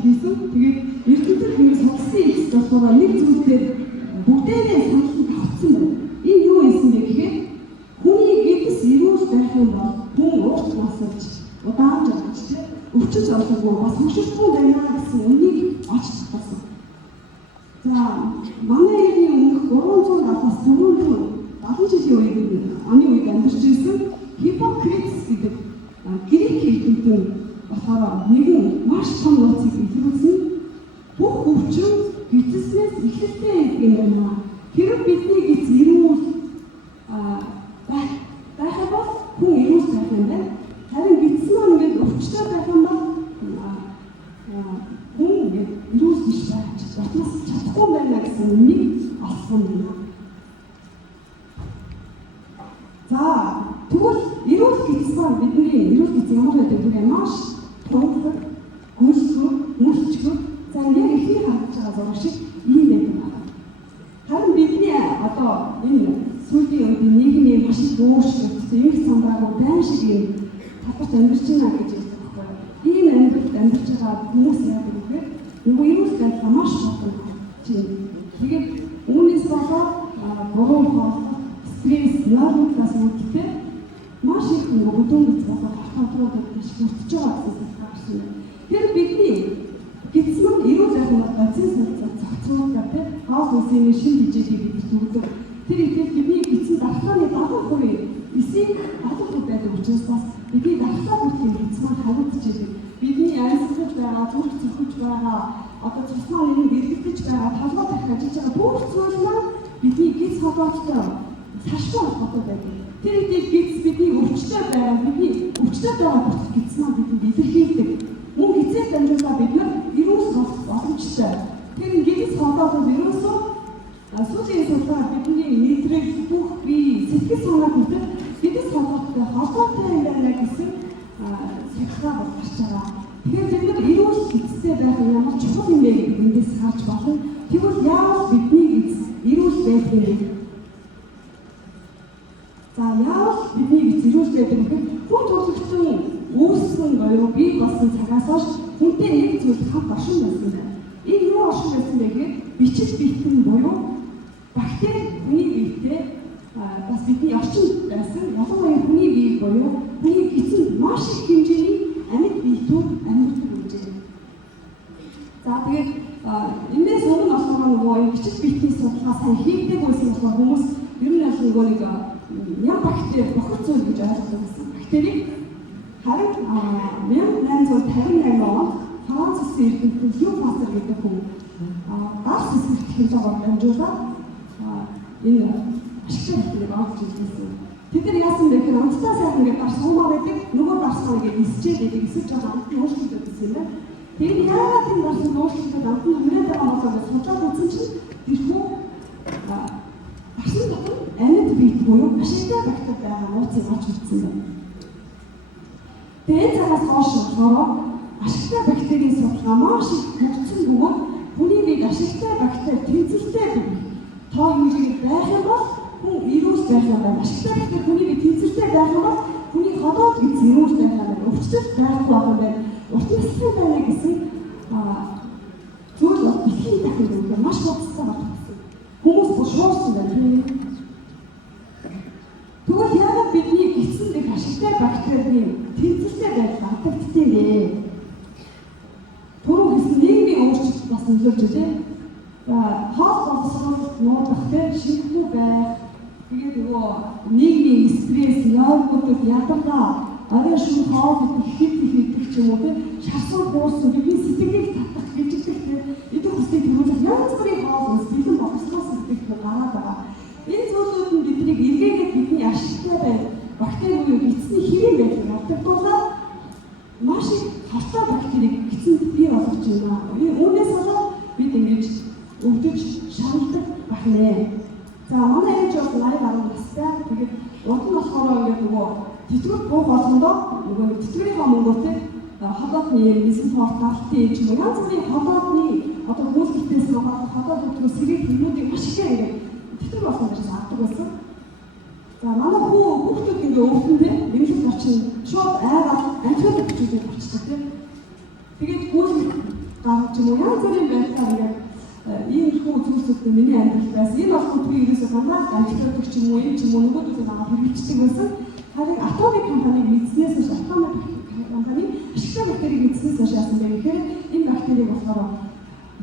хийсэн. Тэгээд ертөнцийн хүмүүс судалсан их болохоор нэг зүйлээр бүгдээрээ санал тавцсан байна. Энэ юу гэсэн бэ гэхээр хүний гэдс ирүүл байх юм бол хүн урт насалж удаан жаргаж өвчөж олдоггүй бас хөшөлтгүй байна гэсэн үнийг олж татсан. За манай эртний өмнөх 300-аас 470 жилийн үед аны үед амьдарч ирсэн Хиппократес гэдэг грек эрдэмтэн болохоор нэгэн маш том нууцыг илрүүлсэн. Бүх өвчин гитснээс эхэлтэй юм байна. Хэрэг бидний гиз ирүүл байхад бол хүн ирүүл байх юм байна. Харин гитс маань ингээд өвчтэй байх юм бол хүн ирүүл биш байх батнаас чадахгүй байна гэсэн үнийг олсон юм. За тэгвэл ирүүл гитс маань бидний ирүүл гитс ямар байдаг вэ? Маш тоног, гүйлсгүй, мөрчгөө за яг ихний харагдаж байгаа зураг шиг ийм байдаг. Харин бидний одоо энэ сүүлийн үед нийгмийн маш их өөрчлөлт, их самбарууд байн шиг юм татварт амьдарч байна гэж хэлдэг байхгүй. Ийм амьдралд амьдарч байгаа хүмүүс яадаг вэ? Нөгөө ирүүл байдал маш богино чинь. Тэгээд үүнээс болоод буруу хоолой, стресс, нойрмоглоос үүдтэй маш их нөгөө бүдүүн болоод хатгаалууд маш хүртэж байгаа гэсэн гарсан юм. Тэр бидний гитс маань ирүүл байх юм бол бацис зохицуулдаг тийм хаос үсгийн шин хижээгийг бидэртүүлдэг. Тэр ихтэй бидний гитсэн дархлааны 70% эсийг алгах байдаг учраас бас бидний дархлаа бүртгийн гитс маань хавагдж идэг. Бидний амьсгалж байгаа, зүрх зүрхэж байгаа, одоо цусмаа нэг эргэлдэж байгаа, толгой тарих ажиллаж байгаа бүх зүйл маань бидний гитс холбоотой сашгүй холбоотой байдаг. Тэр ихтэй гитс бидний өвчтөй байгаа, бидний өвчтөй байгаа бүх гитс маань бидний илэрхийлдэг. Мөн гитсээс дамжуулаад бид нар ирүүл болох боломжтой. Тэр гитс холбоотой ерөөсөө сүүлийн судалгаа бидний мэдрэл бүх бие сэтгэл санаа хүртэл гитс холбоотой юм байна гэсэн судалгаа гарч байгаа. Тэгэхээр бид нар ирүүл гитстэй байх ямар чухал юм бэ гэдгийг эндээс харж болно. Тэгвэл яавал бидний гитс ирүүл байх юм бэ? За яавал бидний гитс ирүүл байдаг гэхээр хүн төрөлхтөн үүссэн буюу бий болсон цагаас хойш хүнтэй нэг зүйл хамт оршин байсан байна. Энэ юу оршин байсан бэ гэхээр бичил бэлтгэн буюу бактери хүний биетэй бас бидний орчинд байсан ялангуяа хүний бие буюу хүний гитсэнд маш их хэмжээний амьд биетүүд амьдардаг хэмжээ. За тэгээд энэс өмнө болохоор нөгөө бичил бэлтгэний судалгаа сайн хийгдэг байсан болохоор хүмүүс ер нь нөгөө нэг яа бактери бохор зүйл гэж ойлгодог байсан. Бактерийг харин 1858 онд Франц улсын эрдэмтэн Лю Пастер гэдэг хүн галс эсрэг хийж байгаа дамжуулаад энэ ашигтай бактерийг олж ирсэн. Тэд нар яасан бэ гэхээр онцтой сайхан ингээд гарс сумаа байдаг, нөгөө гарсаа ингээд эсчээд эсэж байгаа амтны уушлууд байсан юм байна. Тэгээд яагаад энэ гарс уушлууд амтны хүрээд байгаа болоод судлаад үзсэн чинь тэрхүү гарсын дотор амьд биет буюу ашигтай бактери байгаа нууцыг олж ирсэн байна. Тэгээд цагаас хойш болохоор ашигтай бактерийн судалгаа маш их хөгжсөн бөгөөд хүний биед ашигтай бактери тэнцвэртэй тоо хэмжээгээр байх юм бол хүн ирүүл байх юм байна. Ашигтай бактери хүний биед тэнцвэртэй байх юм бол хүний ходоод гиз ирүүл байх юм байна. Өвчтөж байхгүй байх юм байна. Урт настай байна гэсэн зүйл бол дэлхийн дахин маш хурцсан байна. Хүмүүс бушуурсан байна. Тэгвэл яагаад бидний гисэнд их ашигтай бактерийн тэнцвэртэй байдал алдагддаг вэ? Түрүү гэсэн нийгмийн өөрчлөлт бас нөлөөлж байна. Хоол боловсрол нуудах дээр шинэхгүй байх. Тэгээд нөгөө нийгмийн стресс, нойрмоглол, ядаргаа, орой шөнө хоол идэх ч юм уу тийм шарсан хуурсан бидний сэтгэлийг татах гэжлэх эдгээр хүсийг төрүүлэх янз бүрийн хоол бэлэн боловсроос сэтгэх гараад байгаа. Энэ зүйлүүд нь биднийг эргээгээд бидний ашигтай байх бактери буюу гитсний хэвийн байдлыг алдагдуулаад маш их хавтаа бактерийг гитсэнд бий болгож байна. Үүнээс болоод бид ингэж өвдөж шаналдаг байна. За манай ээж бол 80 настай. Тэгээд уг нь болохоор ингээд нөгөө тэтгэврт буух болгондоо нөгөө тэтгэврийн мөнгөтэй холоотны дисинфорт алтын ээж юм янз бүрийн холоотны одоо үйлдэлтээс холоот хөтгөл сэрэг хүмүүсийг маш их ингээд тэтгэвэр болгож авдаг байсан. За манай хүүхдүүд ингээ өвдөндөө эмнэлэг очин шууд айгаад антибиотик бичиж авчихдаг тийм. Тэгээд гүйл гарч юм уу янз бүрийн байдлаар ингээд ийм хүү зүйлсүүд миний амьдрал байсан. Энэ бол би ерөөсөө ганцаар ажилладаг ч юм уу юм ч юм уу нөгөөдөө намайг хэрэгждэг байсан. Харин атомик компаниг мэдснээс хойш атомик компани ашигтай бактерийг мэдснээс хойш яасан бэ гэхээр энэ бактерийг болохоор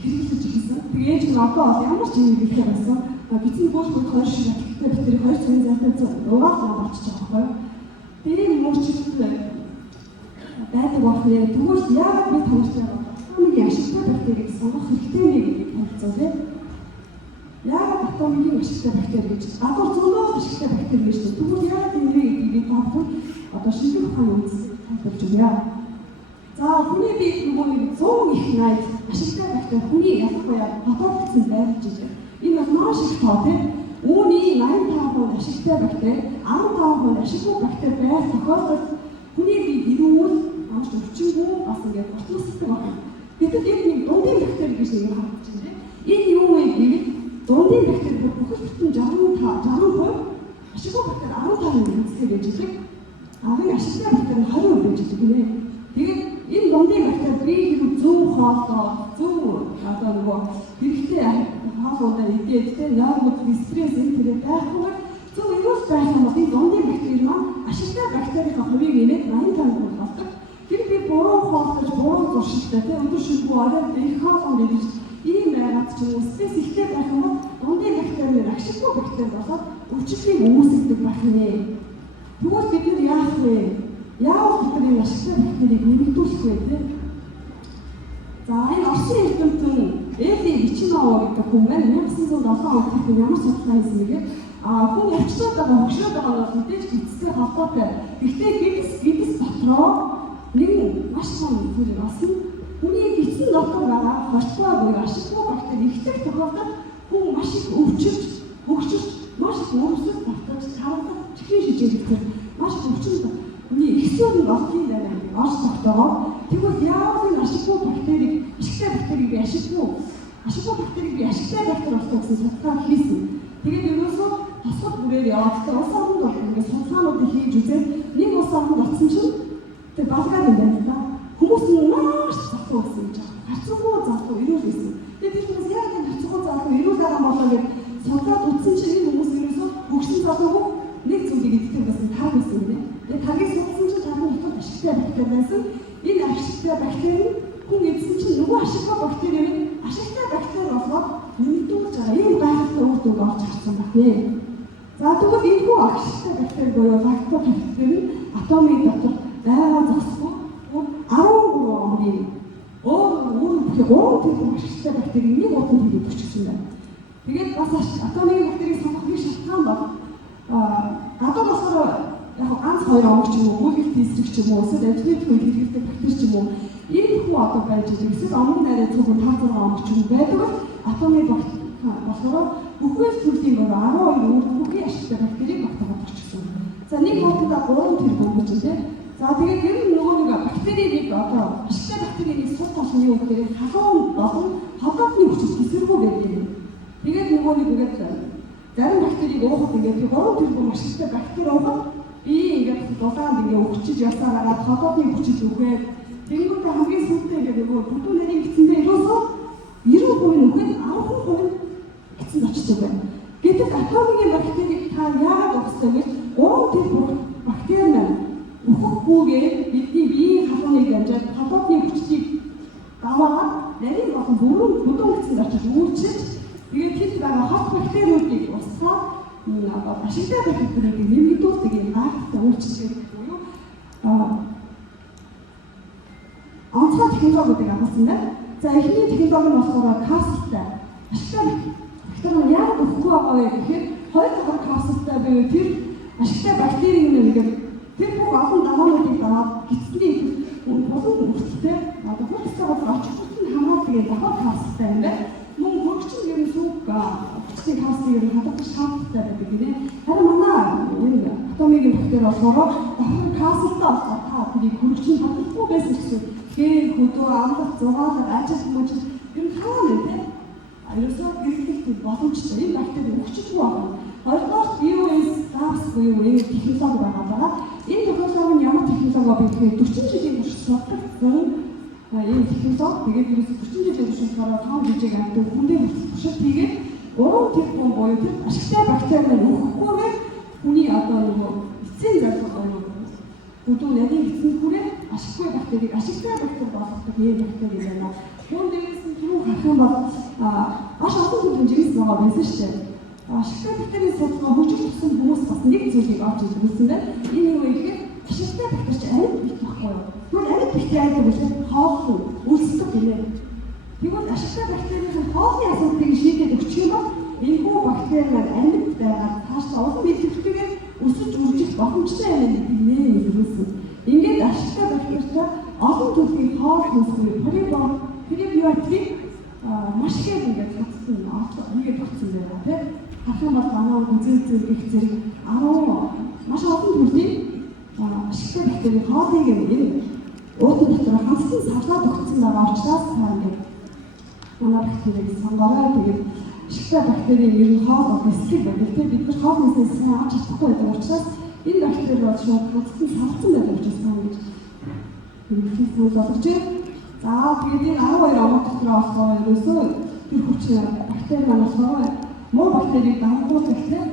хэрэглэж ирсэн. Тэгээ ээж нь одоо ямар ч юм хэлэхээр байсан. Бидний бууж бүх хоёр шиг ашигтай бактерийг 2 цагийн зайтай угаалгаж болчих жоох байхгүй. Тэр юм өөрчлөлт байдаг болохоор тэгвэл яагаад би танарт атомикийн ашигтай бактерийг сонгох хэрэгтэй вэ гэдгийг танилцуулъя. Яагаад атомикийн ашигтай бактери гэж агуулж зөндөө ашигтай бактери гэж тэгвэл яагаад энэ вэ гэдгийг тооцох одоо шинжлэх ухааны үндэслэл тайлбарж өгье. За хүний бие нөгөө 100 их найз ашигтай бактери хүний ялангуяа патогенцэн байрж байгаа. Энэ бол маш их тоо тийм. Үүний 85% ашигтай бактери 15% ашиггүй бактери байх тохиолдолд хүний бие ирүүл амш өвчнгүй бас ингээд ортосдаг байна. Гэтэл яг нэг дундын бактери гэж нэг харагдаж байна тийм. Энэ юу вэ гэвэл дундын бактери бүхэл бүтэн 60% ашиггүй бактери 15% үздэг гэж хэлдэг. Агын ашигтай бактери 20% гэж хэлдэг нэ. Тэгээд энэ дундын бактери бие хэрэг зөв хоолтой зөв одоо нөгөө хэрэгтэй хоолойдоо идээд тэ нойрмод стресс энэ төрөй байхгүй зөв ирүүл байх юм бол энэ дундын бактери маань ашигтай бактерийн хувийг нэмээд 85% болдог. Тэр би буруу хоолтож буруу зуршилтай тэ өдөр шөнөгүй орой их хоолой гэдэг ийм байгаад ч юм уу стресс ихтэй байх юм бол дундын бактери ашиггүй бактери болоод өвчлөлийг үүсгэдэг байх нэ. Тэгвэл бид нар яах вэ? Яавал бид энэ ашигтай бактерийг нэмэгдүүлэх вэ те? За энэ Оросын эрдэмтэн Эли Вичнова гэдэг хүн маань 1907 онд тэр ямар судалгаа хийсэн бэ гэхээр хүн өвчлөд байгаа хөгшрөөд байгаа бол мэдээж эцтэй холбоотой. Гэхдээ гипс дотроо нэг маш том зүйл болсон. Хүний эцэн дотор байгаа хортлоо буюу ашиггүй бактери ихтэй тохиолдолд хүн маш их өвчөж маш их өөрсөд давтаж таалагдах чихрийн шижээлэгтэй маш их өвчнөд хүний ихсүүр нь олдгийн дараа орж тогтоогоо тэгвэл яавал энэ ашиггүй бактерийг ашигтай бактерийг би ашиггүй бактерийг би ашигтай бактери болдог гэсэн судалгаа хийсэн. Тэгээд ерөөсөө тосгод бүрээр яваад тэр улс орнд бол ингээд судалгаануудыг хийж үзээд нэг улс орнд очсон чинь тэр балгаар юм байна да. Хүмүүс нь маш залуу байсан гэж байна. Харцангуй залуу ирүүл байсан. Тэгээд тэр хүмүүс яг энэ харцангуй залуу ирүүл байгаа болоо гэж судалгаад үзсэн чинь энэ хүмүүс ерөөсөө хөгжсөн залууг нэг зүйлийг идэх байсан таг байсан юм. Тэгээд тагийг судалсан чинь таг нь их ашигтай бактери байсан. Энэ ашигтай бактери хүн эзэн чинь нөгөө ашигтай бактерийг ашигтай бактери болоод нэмэгдүүлж байгаа. Ийм гайхалтай үр дүн олж харсан байна. За тэгвэл энэ хүү ашигтай бактери буюу лактобактери нь атомын дотор байгаа зогсохгүй 13 оны өөр бүхий 3 ашигтай бактери нэг удаа хийгээд өчсөн байна. Тэгээд бас атомын бактерийг сонгохын шалтгаан бол гадаа болохоор яг ганц 2 оног ч юм уу гүйлгэлт хийсрэг ч юм уу эсвэл антибиотик хэрэглэдэг бактери ч юм уу энэ хүү одоо байж байгаа. Эсвэл омог найраа зөвхөн 5-6 оног ч юм байдаг бол атомын бактери болохоор бүхэл төрлийн 12 өөр бүхий ашигтай бактерийг багтагаад орчихсон. За нэг хотод 3 тэр бомбч тийм. За тэгээд ер нь нөгөө нэг бактерийг одоо ашигтай бактерийн сул тал нь юу гэхээр халуун болон ходоодны хүчит эсэргүү гэдэг. Тэгээд нөгөө нэг ингээд зарим бактерийг уухад ингээд 3 тэр бом ашигтай бактери уухад ингээд дулаанд ингээд өгчиж явсараа ходоодны хүчит үхээд тэнгуүтэй хамгийн сүүлдээ ингээд нөгөө бүдүүн нарийн гисэндээ ерөөсөө 90% нь үхээд 10% эцэнд очиж байгаа. Гэтэл атомын бактерийг та яагаад угсдаг вэ? 3 тэр бактери маань үхэхгүйгээр бидний биеийн халууныг дамжаад ходоодны хүчийг даваад нарийн болон бүдүүн гисэнд очиж үүрчиж тэгээд тэд байгаа хот бактериудыг устгаад ашигтай бактерийг нэмэгдүүлдэг юм гайхалтай үйлчлэг буюу онцгой технологиудыг авсан байна. За эхний технологи нь болохоор капсултай. Ашигтай бактери яагаад өгөхгүй байгаа вэ гэхээр хоёр дахь капсултай буюу тэр ашигтай бактерийн нэг тэр бүх олон даваануудыг даваад гисний болон үрттэй одоо хөлтэй газар очиход нь хамаатай дахиад капсултай юм байна. Мөн хөгжим юм сүг хүчний капсулыг хадгалах шаардлагатай байдаг гинэ. Харин манай энэ атомын бактери болохоор дахиад капсултай болохоор та тэрийг хөгжим хадгалахгүй байсан гэсэн гээр хөдөө амлах зугаалал ажил мөч юм хаана нэ ерөөсөө хэрэглэх боломжтой энэ бактери өгчгүй байна. Хоёрдугаар BOS SARS буюу энэ технологи байгаа. Энэ технологи нь ямар технологи вэ гэхээр 40 жилийн турш судлагдсан ийм технологи тэгээд ерөөс 40 жилийн туршлагаараа 5 жижиг амьтан хүндээ туршилт хийгээд 3 тэрбум буюу тэр ашигтай бактери маань өгөхгүйгээр хүний одоо нөгөө эцсийн зорилго байна. Өдөө нарийн эцэнд хүрээ ашиггүй бактерийг ашигтай бактери болгох ийм бактери байна. Хүн дээрээс нь түрүү харах юм бол маш олон төрлийн жимс байгаа байсан шүү дээ. Ашигтай бактерийн судалгаа хөгжиж өгсөн хүмүүс бас нэг зүйлийг олж үзсэн байна. Энэ юу вэ гэхээр ашигтай бактери чинь амьд бит байхгүй юу? Тэгвэл амьд битээ айдаг учраас хооллон үлсдэг гинэ. Тэгвэл ашигтай бактерийн хоолны асуудлыг шийдээд өгчих юм бол энэхүү бактери маань амьд байгаад цаашдаа олон мэдлэгтэйгээр өсөж үржих боломжтой юм нэ гэсэн. Ингээд ашигтай бактеритай олон төрлийн хоол хүнсгүй пребиотик маш их ингээд хатсан ингээд тогтсон байна тийм. Харах юм бол манай үзэл зэрэг зэрэг 10 маш олон төрлийн ашигтай бактерийн хоолыг энэ уудан дотор хангалттай савлаад өгсөн байгаа учраас ингээд манай бактерийг сонгороо тэгээд ашигтай бактерийн ер нь хоол эсрэг байдаг тийм. Бид нар хоол хүнсээс сайн авч чадахгүй байдаг учраас энэ бактери бол шууд хангалттай савлсан байдаг учраас ингэж хэрэглэх болгож байна. За тэгээд энэ 12 оноо дотор болохоор ерөөсөө тэр хүчин бактери маань болохоор муу бактерийг дангуулдаг тийм.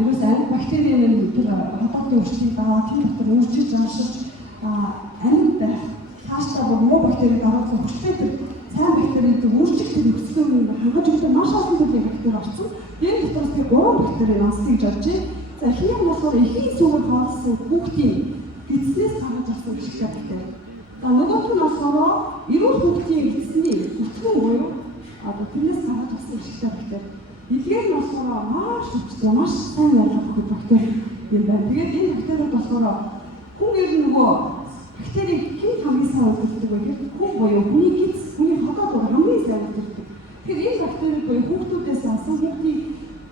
Ерөөсөө амьд бактерийн тэр хотоодын өрчлийг дагаад тэр дотор үржиж амшиж амьд цаашдаа бүр муу бактерийг дараах хүчтэй тэр сайн бактерийг үржих тэр өсөлтөөр хангаж өгдөг маш олон төрлийн бактери орсон. Энэ дотор тэр 3 бактери онцлог гэж бодож байна. За хин болохоор эхийн сүгээр хоолсон хүүхдийн эцнээс гаргаж авсан ашигтай бактери. Нөгөөх нь болохоор эрүүл хүүхдийн эцсний бүтгэн буюу одоо тэрнээс гаргаж авсан ашигтай бактери. Эдгээр нь болохоор маш хүчтэй, маш сайн ялгах бактери юм байна. Тэгээд энэ бактериуд болохоор хүн ер нь нөгөө бактерийг хэн хамгийн сайн үлддэг вэ гэхээр хүн буюу хүний гиз, хүний хотоод хамгийн сайн үлддэг. Тэгэхээр энэ бактериуд буюу хүүхдүүдээс авсан хүүхдийн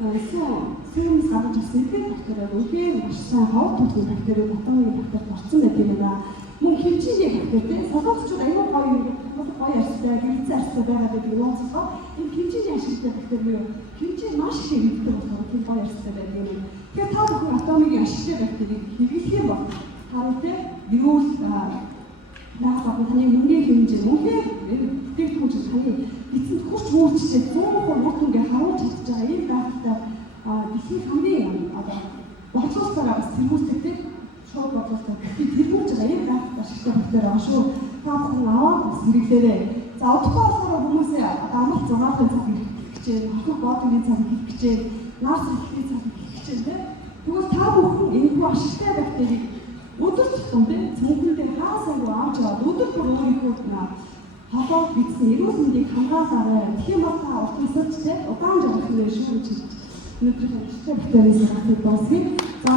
сэрэмс гаргаж авсан эдгээр бактериуд үнэхээр маш сайн ховд төрлийн бактериуд батамгийн бактерид орсон байдаг юм байна. Мөн хэмжээний бактериуд солонгосчууд аюул гоё арьстай, гэрцэн арьстай байгаад байдаг юм онцгой. Энэ хэмжээний ашигтай бактери юу? Хэмжээ маш их хэрэгтэй болохоор тийм гоё арьстай байдаг юм. Тэгэхээр та бүхэн атомын ашигтай бактерийг хэрэглэх юм бол хараатай эрүүл наасаа таны мөнгөний хэмжээ үнэхээр бүтээгдэхүүн чинь таны эцэнд хүрч үүрчтэй 100% урд ингээ харуулж чадж байгаа энэ дааттай дэлхийн хамгийн одоо бодлуулалтаараа бас тэргүүлдэг шууд бодлуулалт тэргүүлж байгаа энэ дааттай ашигтай бактери байгаа шүү. Та бүхэн аваад бас хэрэглээрэй. За удахгүй болохоор хүмүүсээ амт 6 цаг хэрэглэх гэж, хохир боодгийн цаг хэрэглэх гэж, наас хэрэглэх цаг хэрэглэх гэж тийм. Тэгвэл та бүхэн энэхүү ашигтай бактерийг өдөр тутмын цэнхэндээ хаасаа авч аваад өдөр бүр өөрийнхөө холоо бичсэн эрүүл мэндийг хамгаалаарай. Тэгэхээр бол та уртасч тийм удаан жаргах нэ шүү гэж. Өнөөдрийн ашигтай бактерийг хасах болсон. За